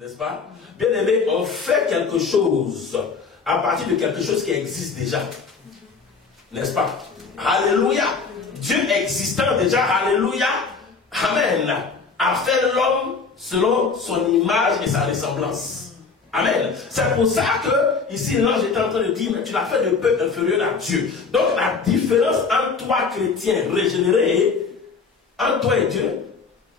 N'est-ce pas? Bien aimé, on fait quelque chose à partir de quelque chose qui existe déjà. N'est-ce pas? Alléluia. Dieu existant déjà, alléluia, amen, a fait l'homme selon son image et sa ressemblance. Amen. C'est pour ça que, ici, l'ange est en train de dire, mais tu l'as fait de peu inférieur à Dieu. Donc, la différence entre toi, chrétien, régénéré, entre toi et Dieu,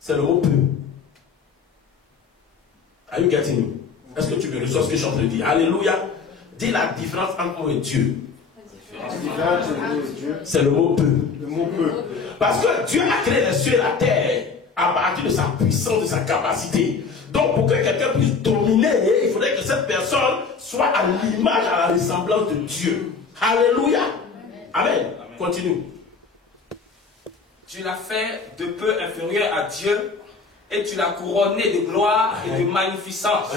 c'est le mot peu. Are you getting me? Est-ce que tu me reçois ce que je suis en train de dire? Alléluia. Dis la différence entre moi et Dieu. C'est le mot peu. Le mot peu. Parce que Dieu a créé les cieux et la terre à partir de sa puissance, de sa capacité. Donc pour que quelqu'un puisse dominer, il faudrait que cette personne soit à l'image, à la ressemblance de Dieu. Alléluia. Amen. Continue. Tu l'as fait de peu inférieur à Dieu et tu l'as couronné de gloire et de magnificence.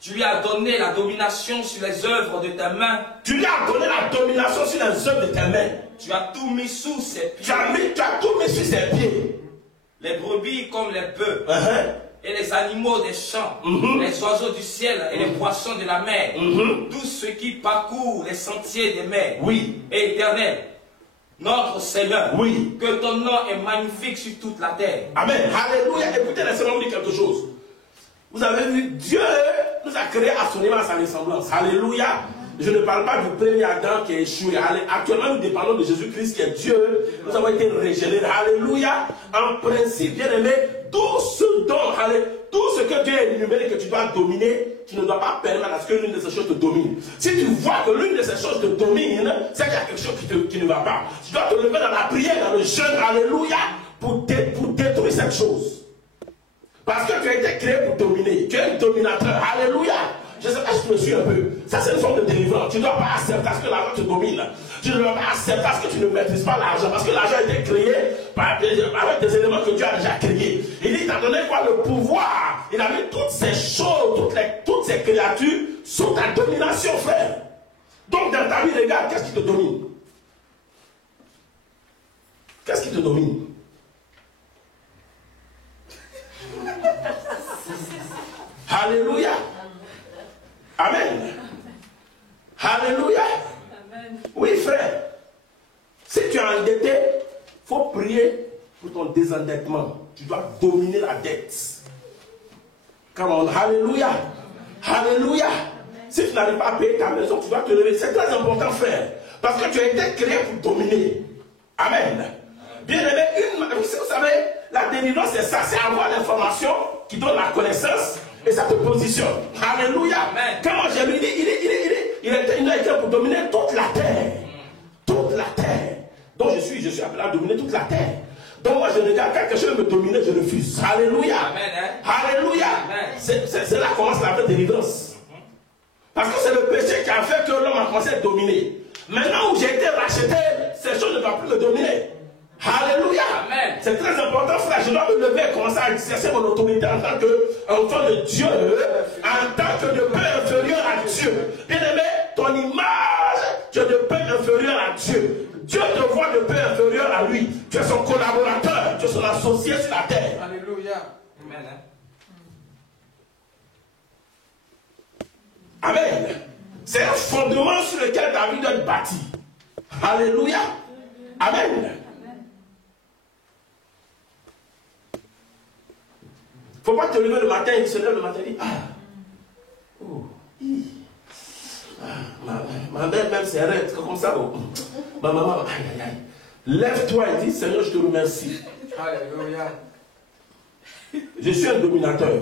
Tu lui as donné la domination sur les œuvres de tes mains. Tu lui as donné la domination sur les œuvres de tes mains. Tu as tout mis sous ses pieds. Tu as tout mis sur ses pieds. Les brebis comme les bœufs. Et les animaux des champs, les oiseaux du ciel et les poissons de la mer, tous ceux qui parcourent les sentiers des mers. Oui. Et Éternel, notre Seigneur, oui, que ton nom est magnifique sur toute la terre. Amen. Alléluia. Écoutez, laissez-moi vous dire quelque chose. Vous avez vu, Dieu nous a créés à son image, à sa ressemblance. Alléluia. Je ne parle pas du premier Adam qui a échoué. Actuellement, nous dépendons de Jésus-Christ qui est Dieu. Nous avons été régénérés. Alléluia. En principe, bien aimé, tout ce que Dieu a énuméré que tu dois dominer, tu ne dois pas permettre à ce que l'une de ces choses te domine. Si tu vois que l'une de ces choses te domine, c'est qu'il y a quelque chose qui ne va pas. Tu dois te lever dans la prière, dans le jeûne, alléluia, pour détruire cette chose. Parce que tu as été créé pour dominer. Tu es un dominateur. Alléluia. Je ne sais pas si tu me suis un peu. Ça, c'est une forme de délivrance. Tu ne dois pas accepter à ce que l'argent te domine. Tu ne dois pas accepter à ce que tu ne maîtrises pas l'argent. Parce que l'argent a été créé avec des éléments que Dieu a déjà créés. Il dit, t'as donné quoi? Le pouvoir. Il a mis toutes ces choses, toutes ces créatures sous ta domination, frère. Donc, dans ta vie, regarde, qu'est-ce qui te domine? Qu'est-ce qui te domine? Alléluia. Amen. Alléluia. Amen. Oui, frère. Si tu es endetté, il faut prier pour ton désendettement. Tu dois dominer la dette. Come on. Alléluia. Alléluia. Si tu n'arrives pas à payer ta maison, tu dois te lever. C'est très important, frère. Parce que tu as été créé pour dominer. Amen. Bien aimé, vous savez, la délivrance, c'est ça. C'est avoir l'information qui donne la connaissance. Et ça te positionne. Alléluia. Amen. Quand j'ai lu, il a été pour dominer toute la terre. Toute la terre. Donc je suis appelé à dominer toute la terre. Donc moi je regarde, quand quelque chose me domine, je refuse. Alléluia. Amen, Alléluia. C'est là que commence la vraie délivrance. Parce que c'est le péché qui a fait que l'homme a commencé à dominer. Maintenant où j'ai été racheté, ces choses ne doivent plus me dominer. Alléluia. C'est très important, frère. Je dois me lever et commencer à exercer mon autorité en tant qu'enfant de Dieu, en tant que de peu inférieur à Dieu. Bien aimé, ton image, tu es de peu inférieur à Dieu. Dieu te voit de peu inférieur à lui. Tu es son collaborateur, tu es son associé sur la terre. Alléluia. Amen. C'est un fondement sur lequel ta vie doit être bâtie. Alléluia. Amen. Il ne faut pas te lever le matin, il se lève le matin et dit, ma mère même c'est raide, comme ça. Ma maman, aïe, aïe, aïe. Lève-toi et dis, Seigneur, je te remercie. Alléluia. Je suis un dominateur.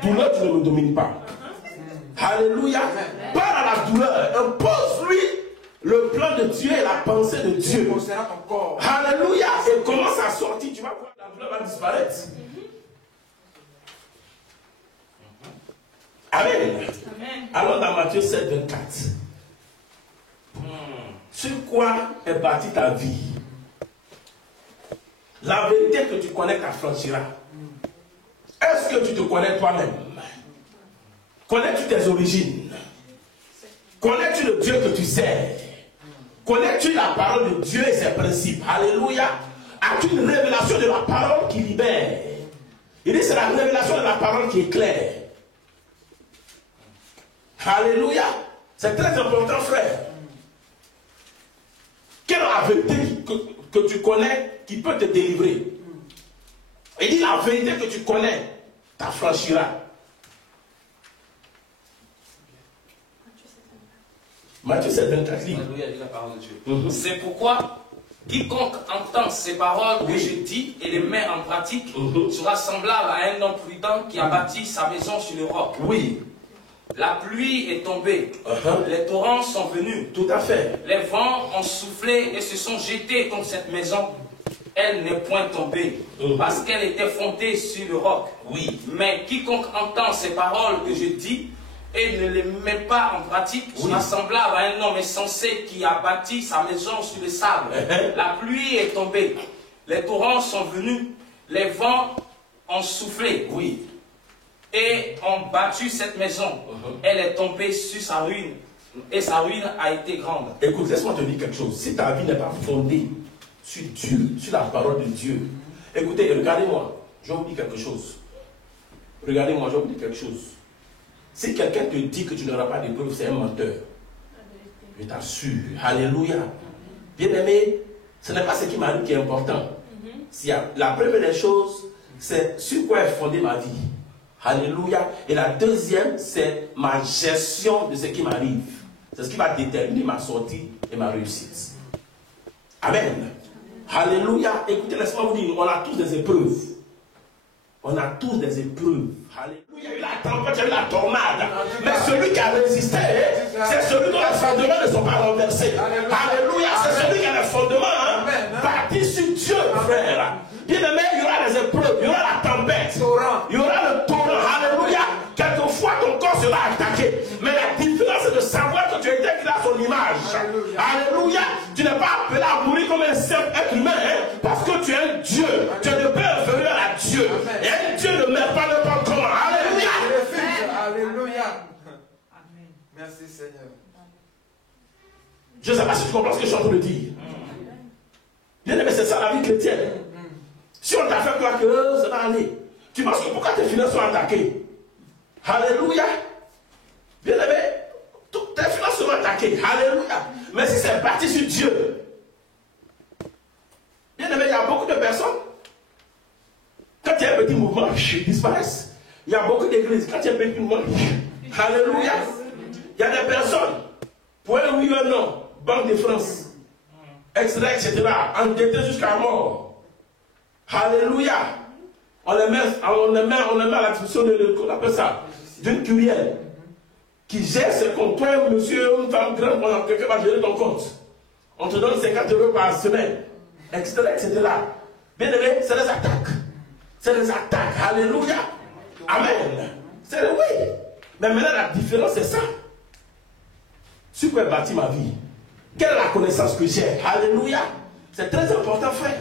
Douleur, tu ne me domines pas. Alléluia. Parle à la douleur. Impose-lui le plan de Dieu et la pensée de Dieu. Alléluia. Et commence à sortir. Tu vas voir, la douleur va disparaître. Amen. Alors dans Matthieu 7, 24. Sur quoi est bâtie ta vie? La vérité que tu connais t'affranchira. Est-ce que tu te connais toi-même? Connais-tu tes origines? Connais-tu le Dieu que tu sers? Connais-tu la parole de Dieu et ses principes? Alléluia. As-tu une révélation de la parole qui libère? Il dit c'est la révélation de la parole qui qui éclaire. Alléluia. C'est très important, frère. Quelle est la vérité que tu connais qui peut te délivrer? Il dit la vérité que tu connais t'affranchira. Matthieu 7, 24 livres. Alléluia, dit la parole de Dieu. C'est pourquoi quiconque entend ces paroles que je dis et les met en pratique sera semblable à un homme prudent qui a bâti sa maison sur le roc. Oui. La pluie est tombée, les torrents sont venus. Tout à fait. Les vents ont soufflé et se sont jetés contre cette maison. Elle n'est point tombée, parce qu'elle était fondée sur le roc. Oui. Mais quiconque entend ces paroles que je dis et ne les met pas en pratique sera semblable à un homme insensé qui a bâti sa maison sur le sable. La pluie est tombée, les torrents sont venus, les vents ont soufflé. Oui. Et ont battu cette maison. Elle est tombée sur sa ruine. Et sa ruine a été grande. Écoute, laisse-moi te dire quelque chose. Si ta vie n'est pas fondée sur Dieu, sur la parole de Dieu, écoutez, regardez-moi, je vais vous dire quelque chose. Regardez-moi, je vais vous dire quelque chose. Si quelqu'un te dit que tu n'auras pas de preuves, c'est un menteur. Je t'assure. Alléluia. Bien-aimé, ce n'est pas ce qui m'arrive qui est important. La première des choses, c'est sur quoi est fondée ma vie. Alléluia. Et la deuxième, c'est ma gestion de ce qui m'arrive. C'est ce qui va déterminer ma sortie et ma réussite. Amen. Alléluia. Écoutez, laissez-moi vous dire, on a tous des épreuves. On a tous des épreuves. Alléluia. Il y a eu la tempête, il y a eu la tornade. Mais celui qui a résisté, c'est celui dont les fondements ne sont pas renversés. Alléluia. C'est celui qui a les fondements bâtis sur Dieu, frère. Bien aimé, il y aura les épreuves, il y aura la tempête, il y aura le torrent. Alléluia. Quelquefois, ton corps sera attaqué. Mais la différence, c'est de savoir que tu es créé à son image. Alléluia. Tu n'es pas appelé à mourir comme un simple être humain, parce que tu es un Dieu. Tu es de peu inférieur à Dieu. Et un Dieu ne meurt pas n'importe comment. Alléluia. Alléluia. Merci Seigneur. Je ne sais pas si tu comprends ce que je suis en train de dire. Bien aimé, c'est ça la vie chrétienne. Si on t'a fait croire que ça va aller, tu penses que pourquoi tes finances sont attaquées? Alléluia. Bien aimé, toutes tes finances seront attaquées. Alléluia. Mais si c'est parti sur Dieu, bien aimé, il y a beaucoup de personnes, quand il y a un petit mouvement, ils disparaissent. Il y a beaucoup d'églises, quand il y a un petit mouvement, alléluia. Il y a des personnes, pour un oui ou un non, Banque de France, etc., endettées jusqu'à mort. Alléluia. On les met à la disposition de, qu'on appelle ça, d'une curielle qui gère ses comptes. Toi, monsieur, une femme grande, quelqu'un va gérer ton compte. On te donne 50 € par semaine, etc., etc. Bien aimé, c'est des attaques. C'est des attaques. Alléluia. Amen. C'est oui. Mais maintenant, la différence, c'est ça. Sur quoi est bâti ma vie? Quelle est la connaissance que j'ai? Alléluia. C'est très important, frère.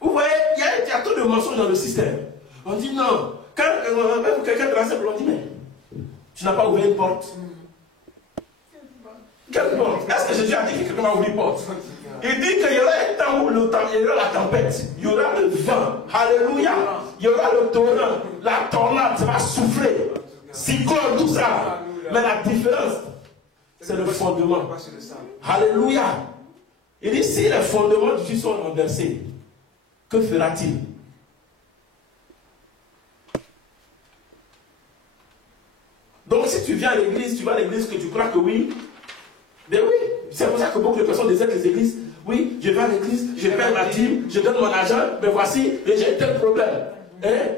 Vous voyez, il y a trop de mensonges dans le système. On dit non. Quand même quelqu'un te rassemble, on dit mais tu n'as pas ouvert une porte. Quelle porte? Est-ce que Jésus a dit que quelqu'un va ouvrir une porte? Il dit qu'il y aura un temps où il y aura la tempête, il y aura le vent, alléluia, il y aura le torrent, la tornade, ça va souffler, cyclone, tout ça. Mais la différence, c'est le fondement. Alléluia. Il dit si les fondements du Christ sont renversés, que fera-t-il? Donc si tu viens à l'église, tu vas à l'église que tu crois que oui, mais oui, c'est pour ça que beaucoup de personnes désertent les églises. Oui, je vais à l'église, je paie ma dîme, je donne mon argent, mais voici, j'ai tel problème.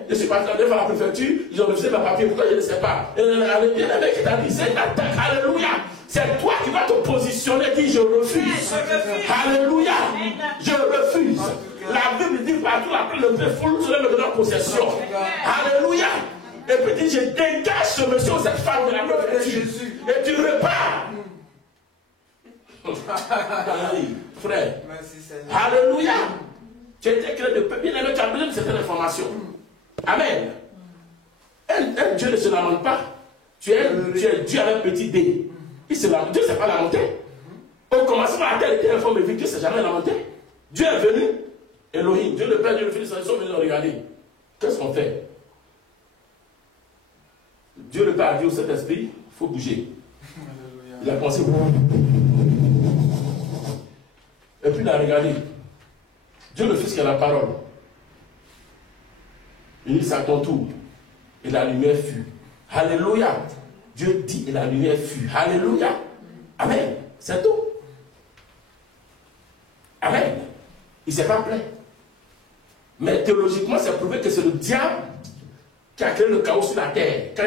Je suis parti à la préfecture, ils ont refusé ma papier, pourquoi je ne sais pas. Bien-aimé qui t'a dit, c'est une attaque, alléluia. C'est toi qui vas te positionner et dire je refuse. Alléluia. Je refuse. La Bible dit partout, après le défaut, tu me donner possession. Alléluia. Et puis dit, je dégage ce monsieur ou cette femme de la préfecture. Et tu repars. Frère. Alléluia. Tu as été créé de peu. Bien aimé, tu as besoin de certaines informations. Amen. Un Dieu ne se lamente pas. Tu es Dieu avec petit d. Dieu ne s'est pas lamenté. Au commencement, la terre était informe et vite. Dieu ne s'est jamais lamenté. Dieu est venu. Elohim, Dieu le Père, Dieu le Fils, ils sont venus regarder. Qu'est-ce qu'on fait? Dieu le Père a dit au Saint-Esprit, il faut bouger. Il a pensé. Et puis il a regardé. Dieu le Fils qui a la parole. Il dit, c'est à ton tour. Et la lumière fut. Alléluia. Dieu dit et la lumière fut. Alléluia. Amen. C'est tout. Amen. Il ne s'est pas plaint. Mais théologiquement, c'est prouvé que c'est le diable qui a créé le chaos sur la terre. Quand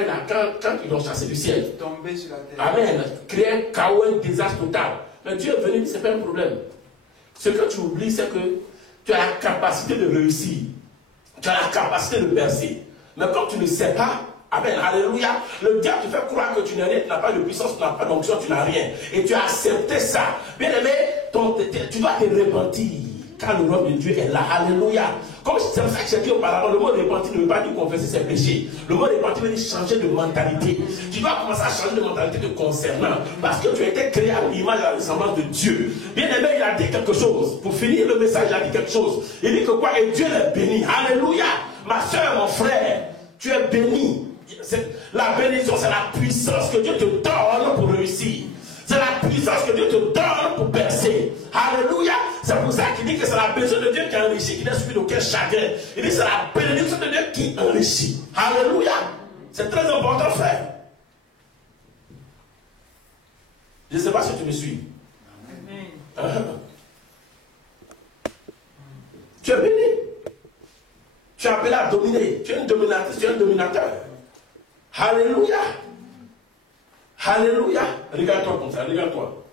ils l'ont chassé du ciel. Tombé sur la terre. Amen. Créé un chaos, un désastre total. Mais Dieu est venu, ce n'est pas un problème. Ce que tu oublies, c'est que tu as la capacité de réussir. Tu as la capacité de percer. Mais comme tu ne sais pas, amen, alléluia, le diable te fait croire que tu n'as rien, tu n'as pas de puissance, tu n'as pas d'onction, tu n'as rien. Et tu as accepté ça. Bien aimé, tu dois te repentir. Quand le royaume de Dieu est là, alléluia. Comme c'est pour ça que j'ai dit auparavant, le mot repentir ne veut pas dire confesser ses péchés. Le mot repentir veut dire changer de mentalité. Tu dois commencer à changer de mentalité te concernant. Parce que tu as été créé à l'image et à la ressemblance de Dieu. Bien aimé, il a dit quelque chose. Pour finir le message, il a dit quelque chose. Il dit que quoi? Et Dieu est béni. Alléluia. Ma soeur, mon frère, tu es béni. La bénédiction, c'est la puissance que Dieu te donne pour réussir. C'est la puissance que Dieu te donne pour percer. Alléluia. C'est pour ça qu'il dit que c'est la bénédiction de Dieu qui enrichit, qui n'est suivi d'aucun chagrin. Il dit que c'est la bénédiction de Dieu qui enrichit. Alléluia. C'est très important, frère. Je ne sais pas si tu me suis. Amen. Tu es béni. Tu es appelé à dominer. Tu es une dominatrice, tu es un dominateur. Alléluia. Alléluia. Regarde-toi comme ça, regarde-toi.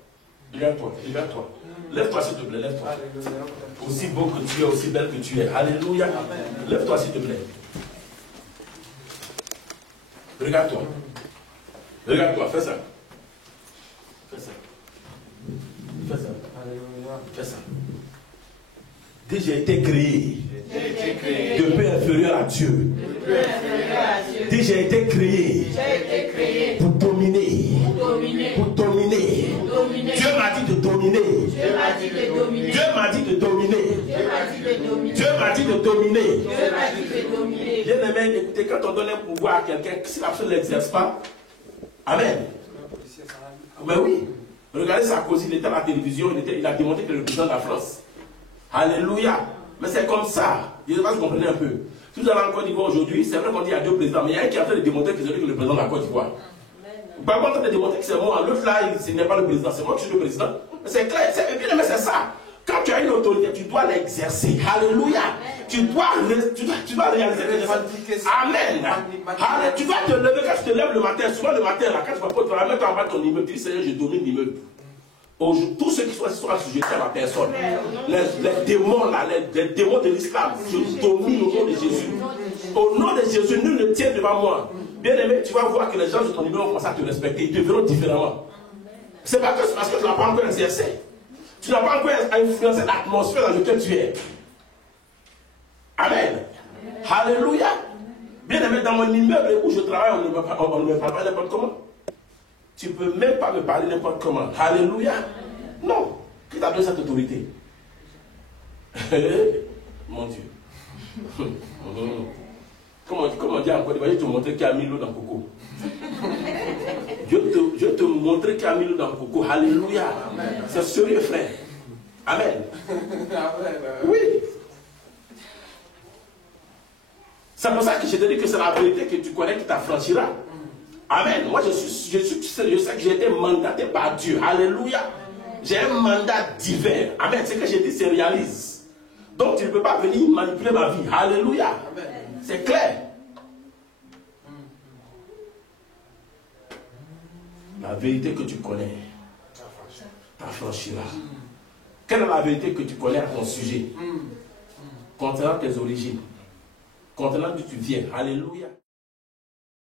Regarde-toi, regarde-toi. Lève-toi s'il te plaît, lève-toi. Aussi beau que tu es, aussi belle que tu es. Alléluia. Lève-toi s'il te plaît. Regarde-toi. Regarde-toi, fais ça. Fais ça. Fais ça. Alléluia. Fais ça. Dis, j'ai été créé. De peu inférieur à Dieu. Dis, j'ai été créé. Pour dominer. Pour dominer. Dieu m'a dit de dominer. Dieu m'a dit de dominer. Dieu m'a dit de dominer. Bien aimé, écoutez, quand on donne un pouvoir à quelqu'un, si la personne ne l'exerce pas, amen. Mais oui. Regardez Sarkozy, il était à la télévision, il a démontré que le président de la France. Alléluia. Mais c'est comme ça. Je ne sais pas si vous comprenez un peu. Si vous allez en Côte d'Ivoire aujourd'hui, c'est vrai qu'on dit qu'il y a deux présidents, mais il y a un qui est en train de démontrer que c'est lui qui est le président de la Côte d'Ivoire. Par contre, en train de démontrer que c'est moi. L'autre là, ce n'est pas le président, c'est moi qui suis le président. Mais c'est clair, mais c'est ça. Quand tu as une autorité, tu dois l'exercer. Alléluia. Tu dois réaliser les efforts. Amen. Tu dois te lever quand tu te lèves le matin. Souvent le matin, là, quand tu vas pour te mettre en bas de ton immeuble, tu dis Seigneur, je domine l'immeuble. Tous ceux qui sont assujettis à la personne, les démons là, les démons de l'islam, je domine au nom de Jésus. Au nom de Jésus, nul ne tient devant moi. Bien aimé, tu vas voir que les gens de ton niveau vont commencer à te respecter. Ils te verront différemment. C'est pas que c'est parce que tu n'as pas encore exercé. Tu n'as pas encore influencé l'atmosphère dans laquelle tu es. Amen. Alléluia. Bien aimé, dans mon immeuble où je travaille, on ne me parle pas n'importe comment. Tu ne peux même pas me parler n'importe comment. Alléluia. Non. Qui t'a donné cette autorité? Mon Dieu. Comment dire encore? Je vais te montrer qu'il y a mis l'eau dans le coco. Je vais te montrer qu'il y a mis l'eau dans le coco. Alléluia. C'est sérieux, frère. Amen. Oui. C'est pour ça que je te dis que c'est la vérité que tu connais qui t'affranchira. Amen. Moi, je sais que j'ai été mandaté par Dieu. Alléluia. J'ai un mandat divin. Amen. Ce que j'ai dit se réalise. Donc, tu ne peux pas venir manipuler ma vie. Alléluia. C'est clair. La vérité que tu connais t'affranchira. Quelle est la vérité que tu connais à ton sujet? Concernant tes origines. Concernant d'où tu viens. Alléluia.